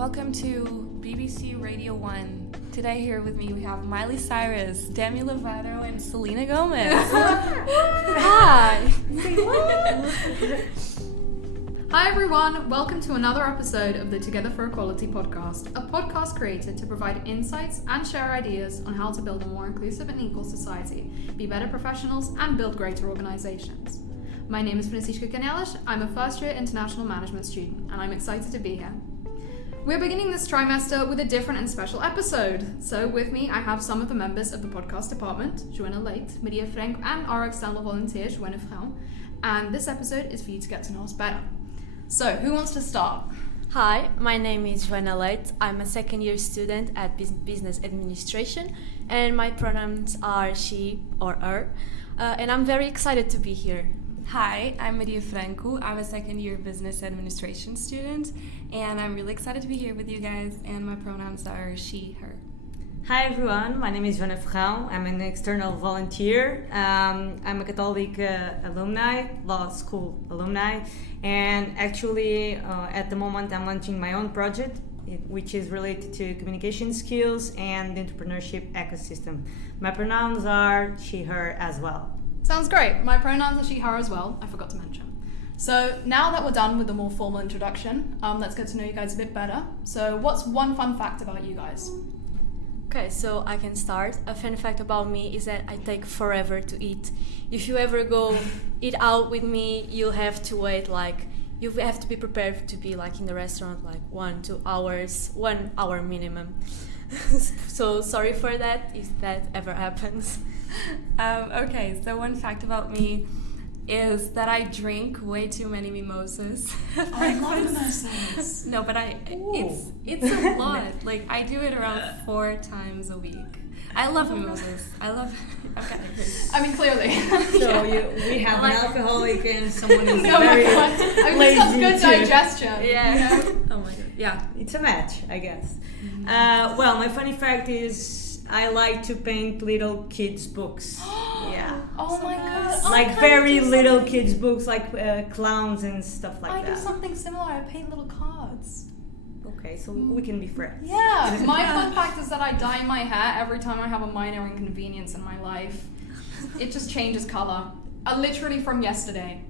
Welcome to BBC Radio 1. Today here with me we have Miley Cyrus, Demi Lovato, and Selena Gomez. Hi! Hi everyone, welcome to another episode of the Together for Equality podcast, a podcast created to provide insights and share ideas on how to build a more inclusive and equal society, be better professionals, and build greater organizations. My name is Francisca Canelas, I'm a first year international management student, and I'm excited to be here. We're beginning this trimester with a different and special episode. So with me, I have some of the members of the podcast department, Joana Leite, Maria Franco, and our external volunteer, Joana Ferrão. And this episode is for you to get to know us better. So, who wants to start? Hi, my name is Joana Leite. I'm a second year student at Business Administration, and my pronouns are she or her. And I'm very excited to be here. Hi, I'm Maria Franco. I'm a second year business administration student, and I'm really excited to be here with you guys, and my pronouns are she, her. Hi everyone, my name is Joana Ferrão. I'm an external volunteer. I'm a Catholic alumni, law school alumni, and actually at the moment I'm launching my own project which is related to communication skills and the entrepreneurship ecosystem. My pronouns are she, her as well. Sounds great. My pronouns are she, her as well, I forgot to mention. So now that we're done with the more formal introduction, let's get to know you guys a bit better. So what's one fun fact about you guys? Okay, so I can start. A fun fact about me is that I take forever to eat. If you ever go eat out with me, you'll have to wait you have to be prepared to be in the restaurant 1-2 hours, 1 hour minimum. So sorry for that if that ever happens. Okay, so one fact about me is that I drink way too many mimosas. I love mimosas. No, but it's a lot. I do it around 4 times a week. I love mimosas. I've got it. I mean, clearly. So we have an alcoholic and someone who's Oh very my god. I mean, lazy this has good too. digestion. Yeah. You know? Oh my god. Yeah. It's a match, I guess. Well, my funny fact is I like to paint little kids' books. Yeah. Oh my god. Very little kids' books, clowns and stuff like I that. do something similar. I paint little cards. Okay, so we can be friends. Yeah. My fun fact is that I dye my hair every time I have a minor inconvenience in my life. It just changes color. Literally from yesterday.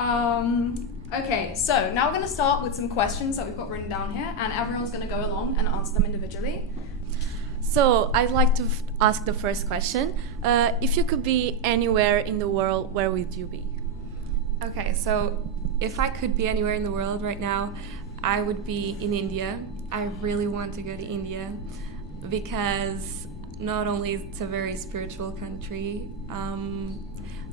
Okay, so now we're going to start with some questions that we've got written down here, and everyone's going to go along and answer them individually. So I'd like to ask the first question. If you could be anywhere in the world, where would you be? Okay, so if I could be anywhere in the world right now, I would be in India. I really want to go to India because not only it's a very spiritual country,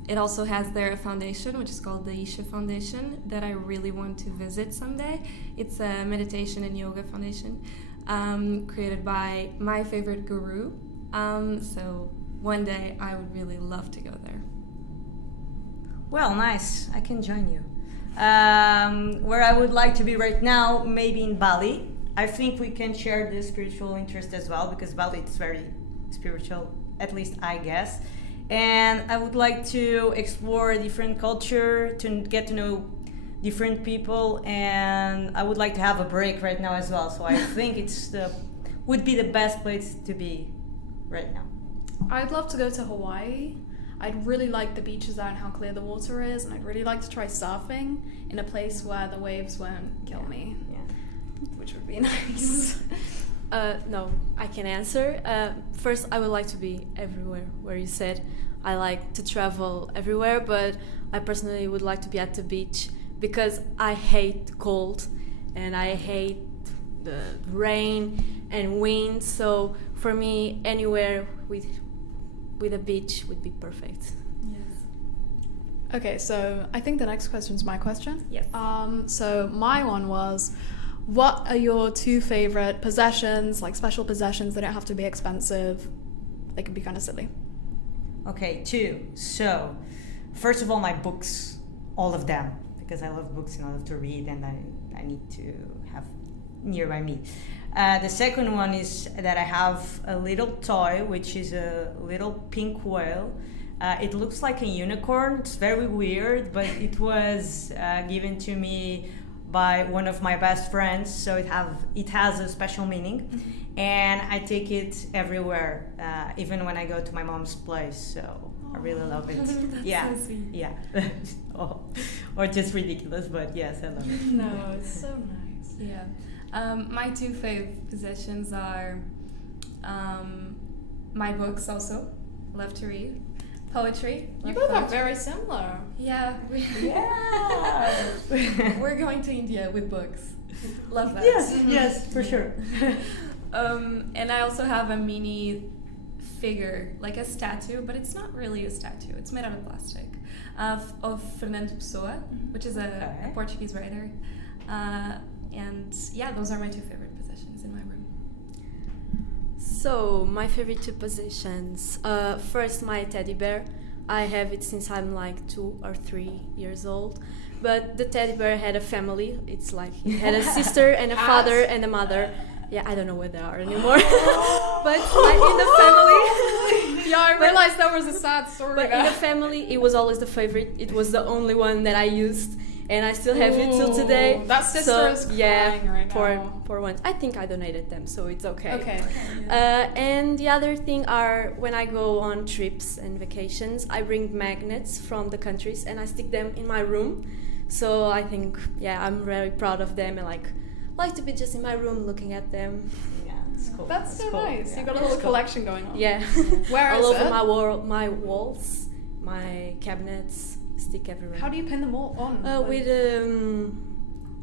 it also has their foundation, which is called the Isha Foundation, that I really want to visit someday. It's a meditation and yoga foundation created by my favorite guru. So one day I would really love to go there. Well, nice. I can join you. Where I would like to be right now, maybe in Bali. I think we can share the spiritual interest as well, because Bali is very spiritual, at least I guess. And I would like to explore a different culture, to get to know different people, and I would like to have a break right now as well. So I think would be the best place to be right now. I'd love to go to Hawaii. I'd really like the beaches there and how clear the water is, and I'd really like to try surfing in a place where the waves won't kill me, which would be nice. No, I can answer. First, I would like to be everywhere where you said. I like to travel everywhere, but I personally would like to be at the beach because I hate cold and I hate the rain and wind. So for me, anywhere with a beach would be perfect. Yes. Okay, so I think the next question is my question. Yes. So my one was, what are your 2 favorite possessions, special possessions? They don't have to be expensive. They can be kind of silly. Okay, 2. So, first of all, my books, all of them, because I love books and I love to read, and I need to have nearby me. The second one is that I have a little toy, which is a little pink whale. It looks like a unicorn. It's very weird, but it was given to me by one of my best friends, so it has a special meaning, and I take it everywhere, even when I go to my mom's place. So I really love it. That's Yeah, so sweet. yeah. Oh, or just ridiculous, but yes, I love it. No, it's so nice. Yeah. My two favorite possessions are my books also. Love to read. Poetry. You love both are poetry. very similar. Yeah. Yeah. We're going to India with books. Love that. Yes, yes, for sure. And I also have a mini figure, like a statue, but it's not really a statue. It's made out of plastic, of Fernando Pessoa, which is a Portuguese writer. And yeah, those are my two favorite possessions in my room. So, my favorite two positions. First, my teddy bear. I have it since I'm like 2 or 3 years old. But the teddy bear had a family. It's like it had a sister and a father and a mother. Yeah, I don't know where they are anymore. But like in the family. Yeah, I realized that was a sad story. But in the family, it was always the favorite. It was the only one that I used. And I still have it till today. That sister is crying right now. Poor ones. I think I donated them, so it's okay. Okay. And the other thing are when I go on trips and vacations, I bring magnets from the countries and I stick them in my room. So I think, yeah, I'm very proud of them and like to be just in my room looking at them. Yeah, it's cool. That's so cool. nice. Yeah. You got a little collection going on. Yeah. Where all is over it? my walls, my cabinets, stick everywhere. How do you pin them all on? With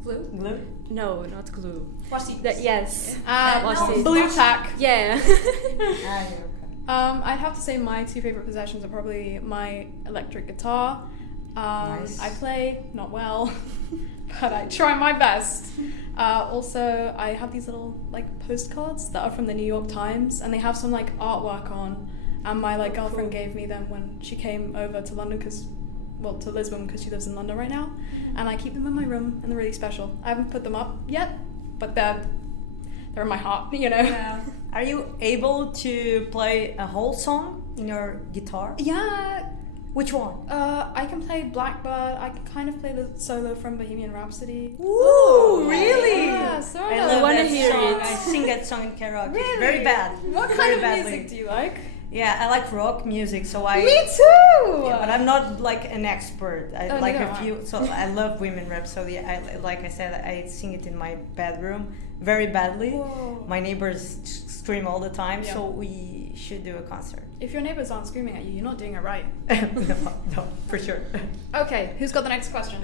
Glue? Glue? no, not glue. Washi. Yes. no, blue tack. Yeah. Ah, yeah, okay. I'd have to say my two favorite possessions are probably my electric guitar. Nice. I play not well, but I try my best. Also, I have these little like postcards that are from the New York Times, and they have some like artwork on. And my like girlfriend gave me them when she came over to London to Lisbon because she lives in London right now. And I keep them in my room, and they're really special. I haven't put them up yet, but they're in my heart, you know. Yeah. Are you able to play a whole song in your guitar? Yeah. Which one? I can play Blackbird. I can kind of play the solo from Bohemian Rhapsody. Ooh, really? Yeah, sort I of. love wanna that hear song. it. I sing that song in karaoke. Really? Very bad. What Very kind of badly. music do you like? Yeah, I like rock music, so I. Me too. Yeah, but I'm not like an expert. I Oh, like neither a am I. few. So I love women rap. So yeah, like I said, I sing it in my bedroom very badly. Whoa. My neighbors scream all the time. Yeah. So we should do a concert. If your neighbors aren't screaming at you, you're not doing it right. no, for sure. Okay, who's got the next question?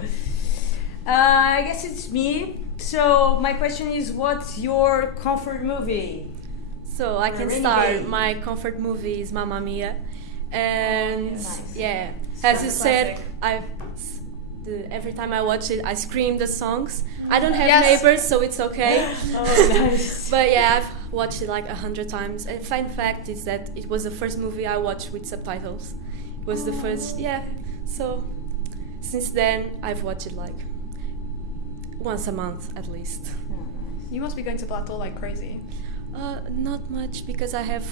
I guess it's me. So my question is, what's your comfort movie? So I can Rainy start. day. My comfort movie is Mamma Mia, and Nice. yeah, as That's you a said, classic. every time I watch it, I scream the songs. I don't have Yes. neighbors, so it's okay. Oh, nice. But yeah, I've watched it like 100 times. And fun fact is that it was the first movie I watched with subtitles. It was the first, yeah. So since then, I've watched it like once a month at least. You must be going to Plateau like crazy. Not much because I have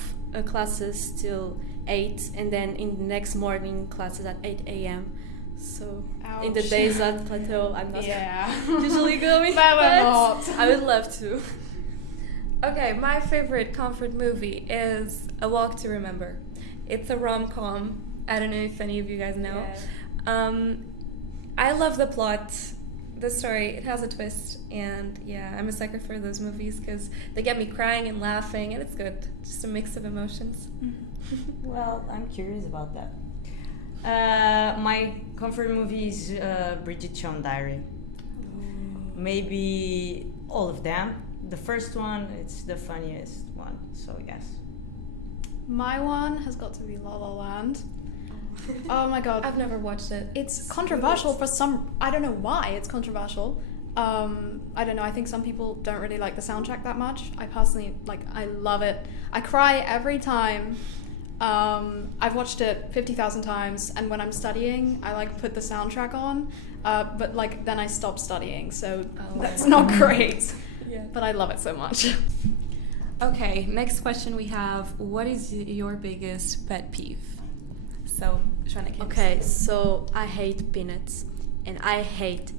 classes till 8 and then in the next morning classes at 8 a.m. So in the Ouch. days at Plateau, I'm not Yeah. usually going, Better but not. I would love to. Okay, my favorite comfort movie is A Walk to Remember. It's a rom-com. I don't know if any of you guys know. I love the plot, the story. It has a twist, and yeah, I'm a sucker for those movies because they get me crying and laughing, and it's good. Just a mix of emotions. Well, I'm curious about that. My comfort movie is Bridget Jones' Diary. Maybe all of them. The first one, it's the funniest one, so yes. My one has got to be La La Land. Oh my god. I've never watched it. It's controversial for some. I don't know why it's controversial. I don't know. I think some people don't really like the soundtrack that much. I personally I love it. I cry every time. I've watched it 50,000 times, and when I'm studying, I put the soundtrack on. But then I stop studying, so that's not great. Yeah. But I love it so much. Okay, next question we have. What is your biggest pet peeve? So, Joana, can you Okay, start? so I hate peanuts. and I hate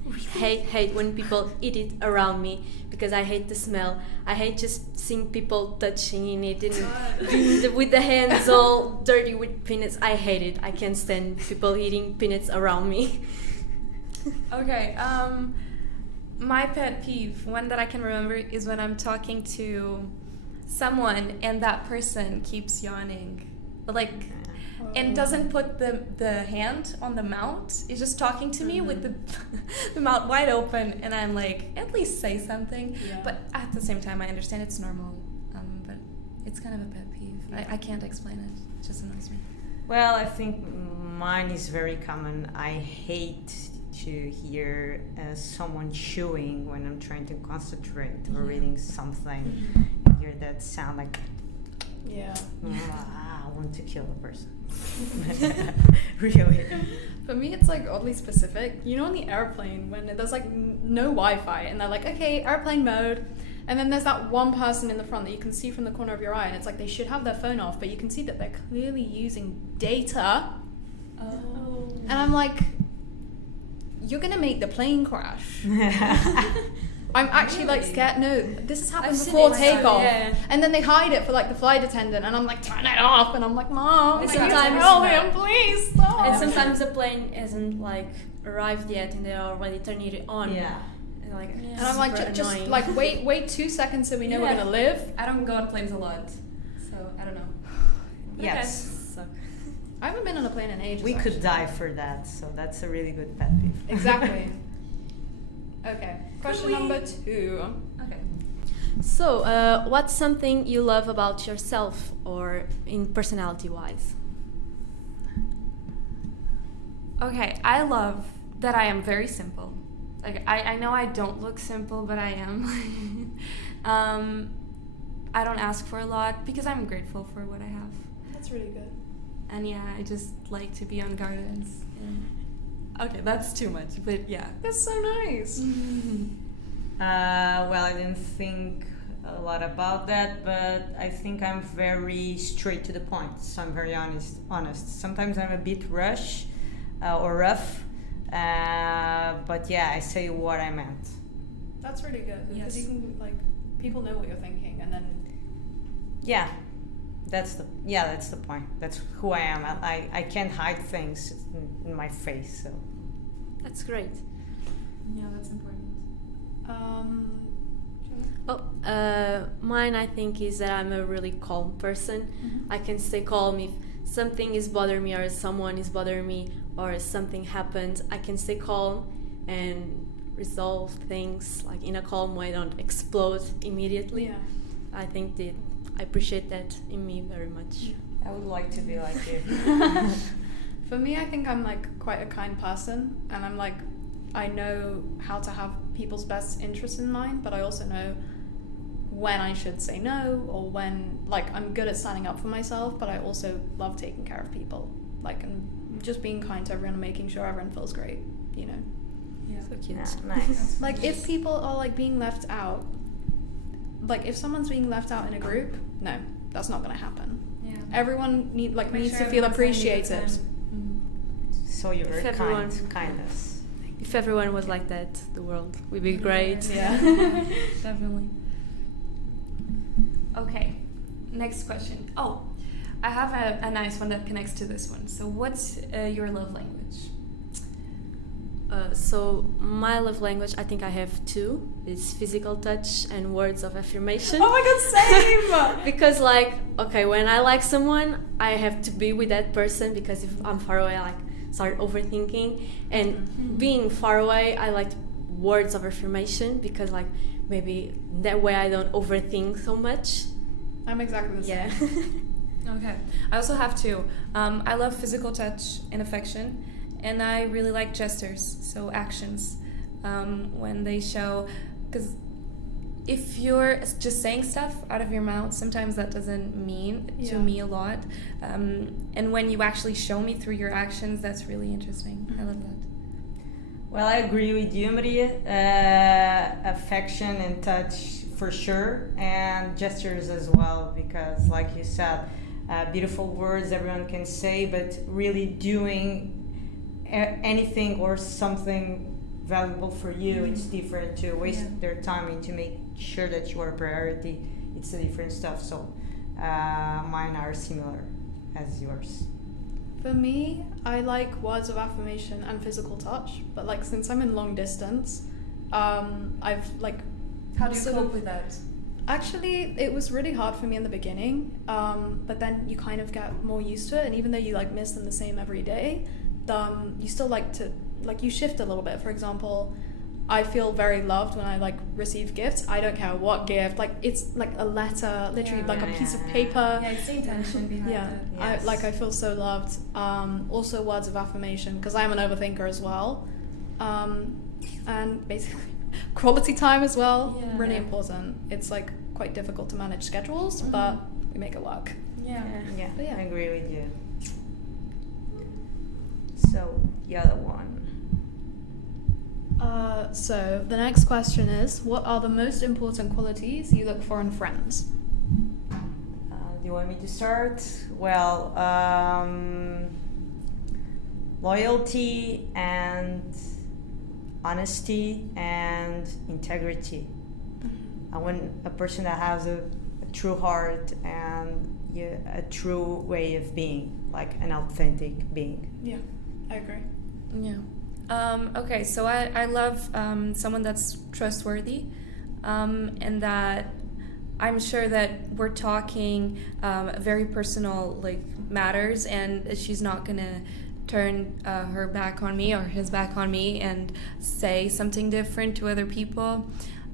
when people eat it around me because I hate the smell. I hate just seeing people touching in it and with the hands all dirty with peanuts. I hate it. I can't stand people eating peanuts around me. Okay, my pet peeve, one that I can remember, is when I'm talking to someone and that person keeps yawning. Like, and doesn't put the hand on the mouth. It's just talking to me with the mouth wide open, and I'm like, at least say something. Yeah. But at the same time, I understand it's normal, but it's kind of a pet peeve. I can't explain it. It just annoys me. Well, I think mine is very common. I hate to hear someone chewing when I'm trying to concentrate or reading something. I hear that sound like, Yeah. I want to kill the person. Really. For me, it's like oddly specific. You know, on the airplane when there's like no Wi-Fi and they're like, okay, airplane mode. And then there's that one person in the front that you can see from the corner of your eye, and it's like they should have their phone off, but you can see that they're clearly using data. Oh. And I'm like, you're gonna make the plane crash. I'm actually like scared. No, this has happened I've seen before it, takeoff. yeah. And then they hide it for like the flight attendant, and I'm like, turn it off. And I'm like, Mom, And can you sometimes- tell him, please stop. And sometimes the plane hasn't like arrived yet and they're already turning it on. Yeah. And, like, And I'm like, super just annoying. like wait 2 seconds so we know we're Yeah. gonna live. I don't go on planes a lot, so I don't know. Yes. So, I haven't been on a plane in ages. We could actually. die for that, so that's a really good pet peeve. Exactly. Okay. Question we- number 2. Okay. so what's something you love about yourself or in personality-wise? Okay, I love that I am very simple. Like, I know I don't look simple, but I am. I don't ask for a lot because I'm grateful for what I have. That's really good. And yeah, I just like to be on gardens. Okay, that's too much, but yeah. That's so nice. Well, I didn't think a lot about that, but I think I'm very straight to the point. So I'm very honest. Sometimes I'm a bit rush or rough, but yeah, I say what I meant. That's really good because Yes. you can like people know what you're thinking, and then Yeah, that's the point. That's who I am. I can't hide things in my face. So That's great. Yeah, that's important. Mine I think is that I'm a really calm person. I can stay calm if something is bothering me or someone is bothering me or something happened. I can stay calm and resolve things like in a calm way, don't explode immediately. yeah. I think that I appreciate that in me very much. I would like to be like you. For me, I think I'm like quite a kind person, and I'm like, I know how to have people's best interests in mind, but I also know when I should say no, or when, like, I'm good at standing up for myself, but I also love taking care of people, like, and just being kind to everyone and making sure everyone feels great, you know. Yeah. So cute. Yeah, nice. Like, if people are like being left out, like if someone's being left out in a group, no, that's not gonna happen. Yeah. Everyone needs Make to sure feel everyone's having a good appreciated. time. So you're If everyone- kindness. If everyone was like that, the world would be great. Yeah. Definitely. Okay, next question. Oh, I have a nice one that connects to this one. So what's your love language? So my love language, I think I have two. It's physical touch and words of affirmation. Oh my god, same! Because like, okay, when I like someone, I have to be with that person, because if I'm far away, I like start overthinking. And being far away, I like words of affirmation, because like maybe that way I don't overthink so much. I'm exactly the same. Yeah. Okay, I also have two. I love physical touch and affection, and I really like gestures, so actions, when they show, because if you're just saying stuff out of your mouth, sometimes that doesn't mean to Yeah. me a lot, and when you actually show me through your actions, that's really interesting. I love that. Well, I agree with you, Maria. Affection and touch for sure, and gestures as well, because like you said, beautiful words everyone can say, but really doing anything or something valuable for you, it's different. To waste their time and to make sure that you are a priority, it's a different stuff. So mine are similar as yours. For me, I like words of affirmation and physical touch, but like since I'm in long distance, I've like. How do you cope with that? Actually, it was really hard for me in the beginning, but then you kind of get more used to it, and even though you like miss them the same every day, you still like to you shift a little bit. For example, I feel very loved when I like receive gifts. I don't care what gift, like it's like a letter, literally like a piece of paper. Yeah, it's the intention behind it. Yes. I feel so loved. Also words of affirmation, because I'm an overthinker as well, and basically quality time as well, really important. It's like quite difficult to manage schedules, but we make it work. Yeah, I agree with you. So the other one. So the next question is, what are the most important qualities you look for in friends? Do you want me to start? Well, loyalty and honesty and integrity. I want a person that has a true heart and a true way of being, like an authentic being. Yeah, I agree. Yeah. Okay, so I love someone that's trustworthy, and that I'm sure that we're talking very personal like matters, and she's not gonna turn her back on me or his back on me and say something different to other people.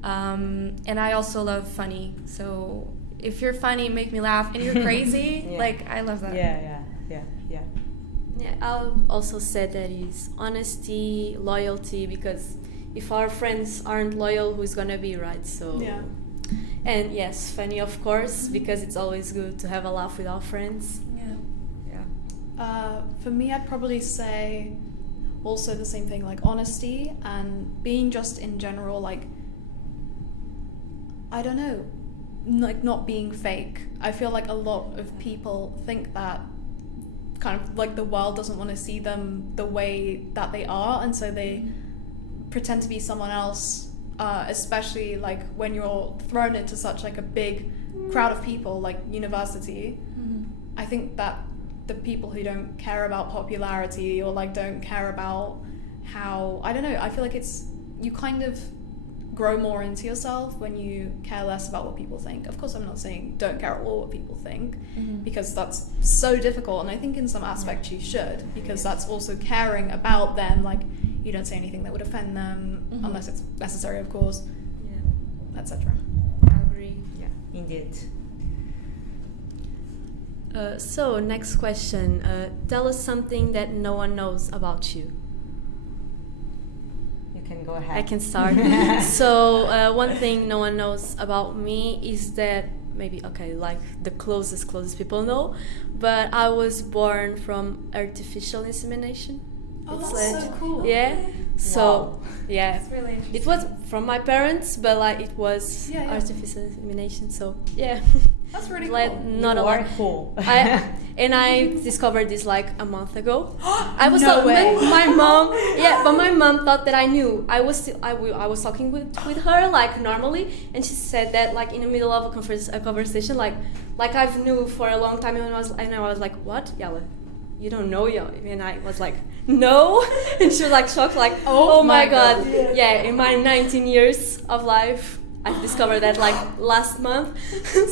And I also love funny, so if you're funny, make me laugh, and you're crazy, like I love that. Yeah, I'll also say that is honesty, loyalty, because if our friends aren't loyal, who's gonna be, right? So and yes, funny of course, because it's always good to have a laugh with our friends. For me, I'd probably say also the same thing, like honesty and being just in general, like I don't know, like not being fake. I feel like a lot of people think that kind of like the world doesn't want to see them the way that they are, and so they pretend to be someone else, especially like when you're thrown into such like a big crowd of people like university. I think that the people who don't care about popularity or like don't care about how, I don't know, I feel like it's, you kind of grow more into yourself when you care less about what people think. Of course, I'm not saying don't care at all what people think, because that's so difficult, and I think in some aspects you should, because that's also caring about them. Like, you don't say anything that would offend them, unless it's necessary, of course, etc. I agree. Yeah, indeed. So next question, tell us something that no one knows about you. You can go ahead. I can start. So one thing no one knows about me is that maybe, okay, like the closest people know, but I was born from artificial insemination. Oh, it's that's like, so cool. Yeah. So Wow. yeah, It's really interesting. it was from my parents, but like it was Yeah. artificial insemination. So yeah. That's really Like cool. not you a are lot. cool. I discovered this like a month ago. I was No way. my mom. Yeah, but my mom thought that I knew. I was talking with her like normally, and she said that like in the middle of a conversation, like I've knew for a long time, and I was like, what, Yala? You don't know, Yala? And I was like, no, and she was like shocked, like, oh my god. Yeah, in my 19 years of life, I discovered that like last month.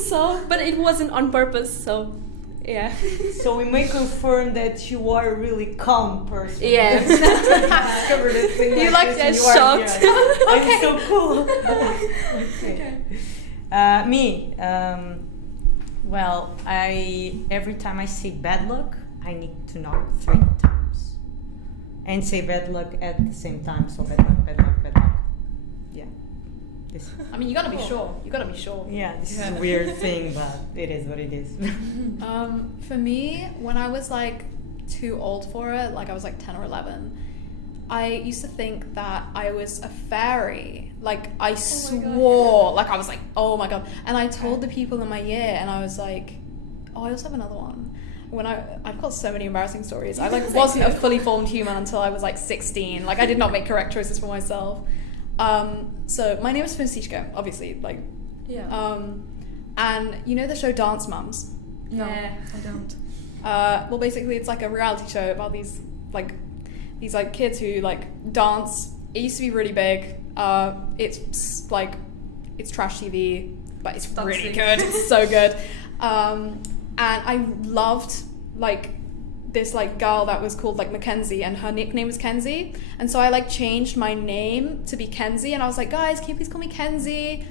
So, but it wasn't on purpose. So, yeah. So we may confirm that you are a really calm person. Yeah. Discovered a thing You like this that and you are- shocked. yeah. I'm so cool. Okay. Me. Well, every time I say bad luck, I need to knock 3 times, and say bad luck at the same time. So bad luck, bad luck, bad luck. Yeah. This. I mean, you gotta be sure. You gotta be sure. Yeah, this is a weird thing, but it is what it is. For me, when I was like too old for it, like I was like 10 or 11, I used to think that I was a fairy. Like I swore, like I was like, oh my god. And I told the people in my year, and I was like, oh, I also have another one. I've got so many embarrassing stories. I like wasn't a fully formed human until I was like 16. Like I did not make correct choices for myself. So my name is Francisca, obviously, like, and you know the show Dance Moms? No, I don't. Well, basically it's like a reality show about these kids who like dance. It used to be really big. It's trash TV, but it's really good. It's so good. And I loved like this like girl that was called like Mackenzie, and her nickname was Kenzie, and so I like changed my name to be Kenzie, and I was like, guys, can you please call me Kenzie?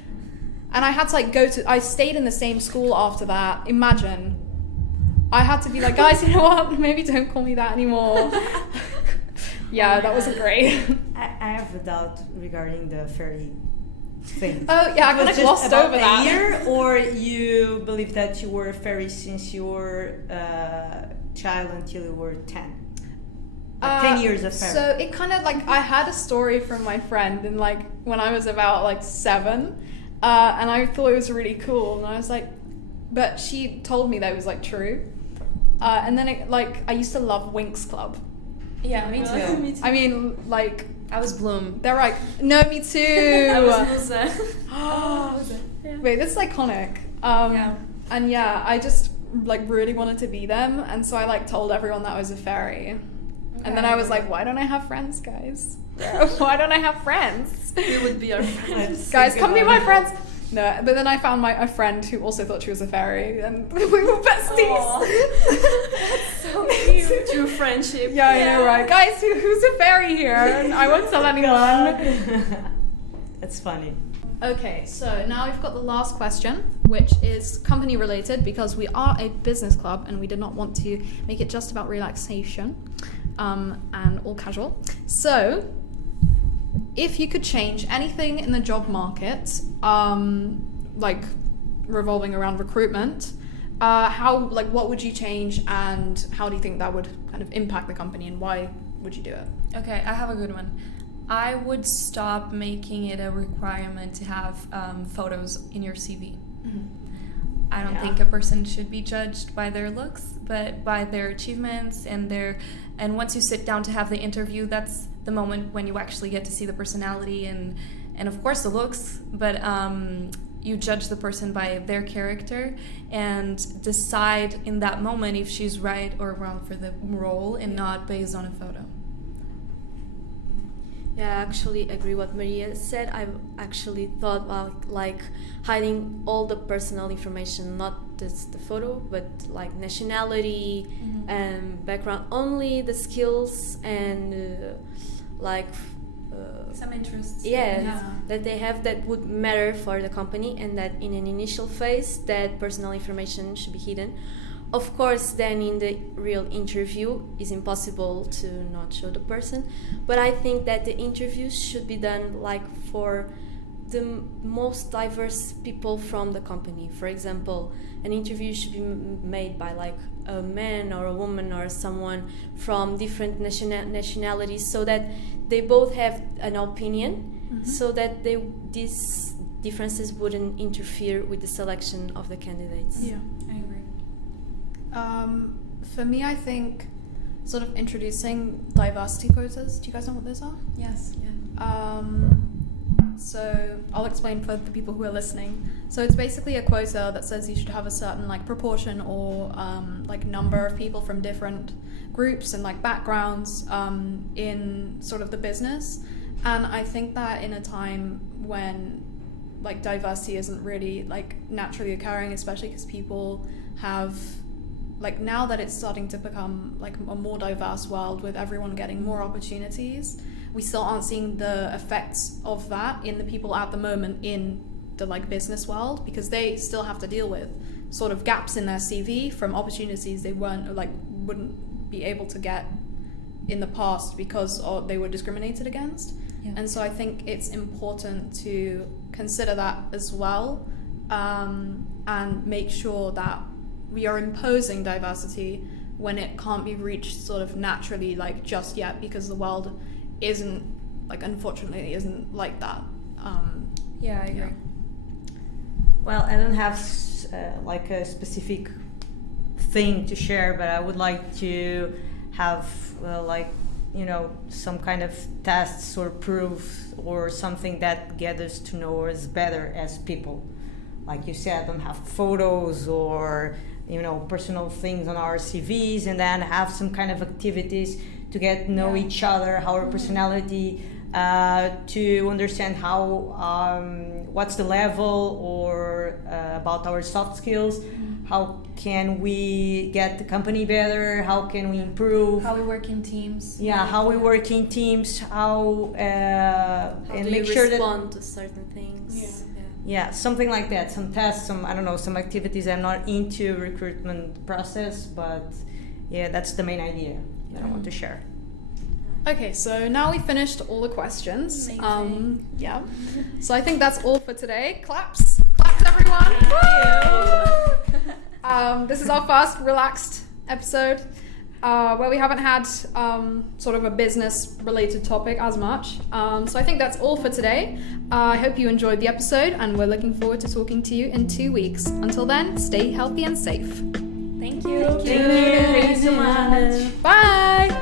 And I had to like I stayed in the same school after that. Imagine I had to be like, guys, you know what, maybe don't call me that anymore. That wasn't great. I have a doubt regarding the fairy thing. Oh yeah, I kind of glossed over that. Year, or you believe that you were a fairy since you were child until you were 10? 10 years of fairy. So it kind of like, I had a story from my friend and like when I was about like 7, and I thought it was really cool, and I was like, but she told me that it was like true, and then it, like I used to love Winx Club. Yeah, me too. Me too. I mean, like, I was Bloom. they're like, no, me too. I was Musa. Wait, this is iconic. And yeah, I just like really wanted to be them, and so I like told everyone that I was a fairy. And then I was like, why don't I have friends, guys? Why don't I have friends? We would be our friends. Guys, come be my friends. No, but then I found a friend who also thought she was a fairy, and we were besties. So cute. True friendship. Yeah, I know, right? Guys, who's a fairy here? And I won't tell anyone. That's funny. Okay, so now we've got the last question, which is company related, because we are a business club and we did not want to make it just about relaxation and all casual. So, if you could change anything in the job market, like revolving around recruitment, what would you change, and how do you think that would kind of impact the company, and why would you do it? Okay, I have a good one. I would stop making it a requirement to have photos in your CV. I don't think a person should be judged by their looks, but by their achievements and once you sit down to have the interview, that's the moment when you actually get to see the personality and of course the looks, but you judge the person by their character and decide in that moment if she's right or wrong for the role and not based on a photo. Yeah, I actually agree what Maria said. I've actually thought about like hiding all the personal information, not just the photo, but like nationality and background, only the skills and Some interests. That they have that would matter for the company, and that in an initial phase that personal information should be hidden. Of course, then in the real interview, it's impossible to not show the person. But I think that the interviews should be done like for the most diverse people from the company. For example, an interview should be made by like a man or a woman or someone from different nationalities, so that they both have an opinion, so that these differences wouldn't interfere with the selection of the candidates. Yeah, I agree. For me, I think sort of introducing diversity quotas. Do you guys know what those are? Yes. So I'll explain for the people who are listening. So it's basically a quota that says you should have a certain like proportion or like number of people from different groups and like backgrounds in sort of the business. And I think that in a time when like diversity isn't really like naturally occurring, especially because people have like, now that it's starting to become like a more diverse world with everyone getting more opportunities, we still aren't seeing the effects of that in the people at the moment in the like business world, because they still have to deal with sort of gaps in their CV from opportunities they wouldn't be able to get in the past because they were discriminated against. And so I think it's important to consider that as well, and make sure that we are imposing diversity when it can't be reached sort of naturally, like just yet, because the world isn't like, unfortunately isn't like that. I agree. Well, I don't have like a specific thing to share, but I would like to have some kind of tests or proof or something that get us to know us better as people. Like you said, don't have photos or personal things on our CVs, and then have some kind of activities to get to know each other, our personality, to understand what's the level or about our soft skills. How can we get the company better? How can we improve? How we work in teams. Yeah, how we work in teams. How and do make you sure respond to certain things? Yeah, something like that. Some tests, some activities. I'm not into recruitment process, but yeah, that's the main idea that I want to share. Okay, so now we finished all the questions. Amazing. Yeah. So I think that's all for today. Claps, everyone. This is our first relaxed episode where we haven't had sort of a business-related topic as much. So I think that's all for today. I hope you enjoyed the episode, and we're looking forward to talking to you in 2 weeks. Until then, stay healthy and safe. Thank you. Thank you so much. Bye.